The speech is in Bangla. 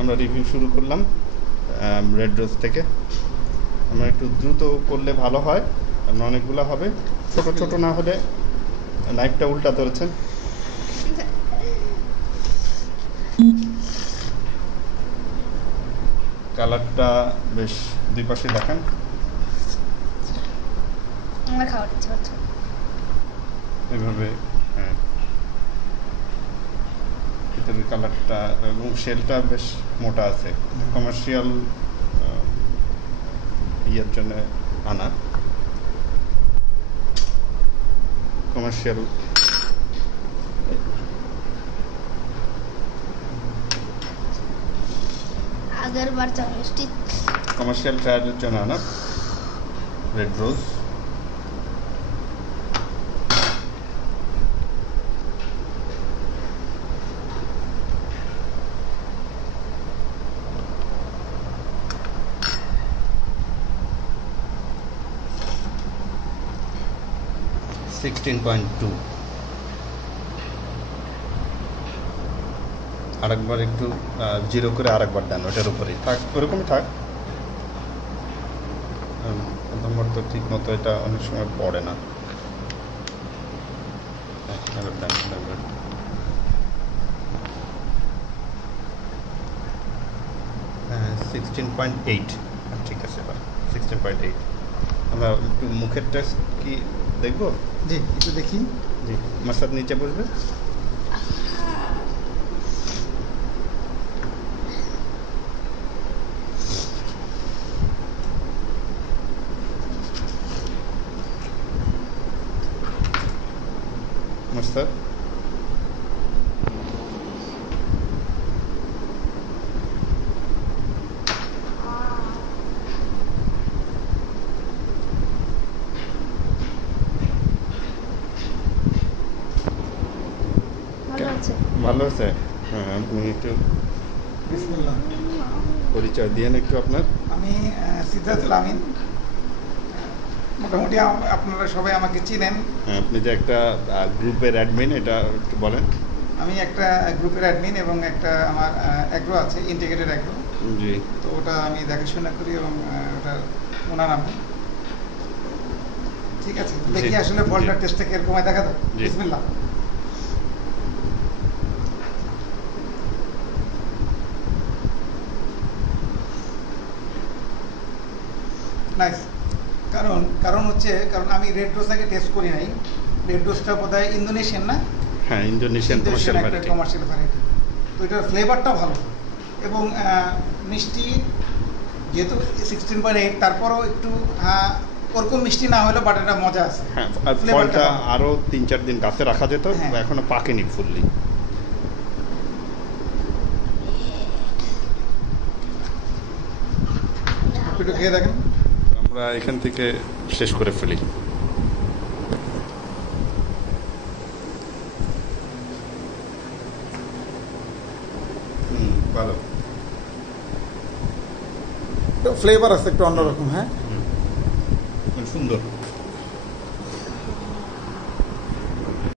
আমরা রিভিউ শুরু করলাম রেড রোজ থেকে। আমরা একটু দ্রুত করলে ভালো হয়, কারণ অনেকগুলো হবে। ছোট ছোট না হলে নাইফটা উল্টা ধরেছেন। কালারটা বেশ দুই পাশে দেখান। আমার খাওয়ার ইচ্ছা হচ্ছে। এভাবে হ্যাঁ, ভিতরের কালারটা এবং শেলটা বেশ মোটা আছে, কমার্শিয়াল ইয়ের জন্য আনা, কমার্শিয়াল আগের বার 40টি কমার্শিয়াল ট্রায়ালের জন্য আনা রেড রোজ। আরেকবার একটু জিরো করে আরেকবার দেন, ওটার উপরেই থাক, ওরকমই থাক। প্রথমবার তো ঠিক মতো এটা অনেক সময় পড়ে না। 16.8 ঠিক আছে। এবার 16.8 আমরা একটু মুখের টেস্ট কি দেখবো? জি একটু দেখি। জি, মাসাদ নিচে বসবে। মাসাদ ভালো আছে। হ্যাঁ, আপনি একটু বিসমিল্লাহ। পরিচয় দিয়েন একটু আপনার। আমি সিদ্ধাতুল আমিন। মোটামুটি আপনারা সবাই আমাকে চিনেন। হ্যাঁ, আপনি যে একটা গ্রুপের অ্যাডমিন, এটা একটু বলেন। আমি একটা গ্রুপের অ্যাডমিন এবং একটা আমার অ্যাগ্রো আছে, ইন্টিগ্রেটেড অ্যাগ্রো। জি, তো ওটা আমি দেখাশোনা করি এবং ওটা ওনার নাম। ঠিক আছে, দেখি আসলে ফলটার টেস্টটা কিরকম হয়, দেখা দাও। বিসমিল্লাহ। নাইস। কারণ হচ্ছে আমি রেড রোজ আগে টেস্ট করি নাই। রেড রোজটা বোধহয় ইন্দোনেশিয়ান না? হ্যাঁ, ইন্দোনেশিয়ান কমার্শিয়াল ভ্যারাইটি। তো এটার ফ্লেভারটা ভালো এবং মিষ্টি, যেহেতু 16.8 তারপরও একটু ওরকম মিষ্টি না হলেও বাট এটা মজা আছে। হ্যাঁ, আর ফলটা আরও 3-4 দিন গাছে রাখা যেত, এখনো পাকেনি ফুললি। একটু খেয়ে দেখেন। আমরা এখান থেকে শেষ করে ফেলি। ভালো ফ্লেভার আছে একটু অন্যরকম। হ্যাঁ, সুন্দর।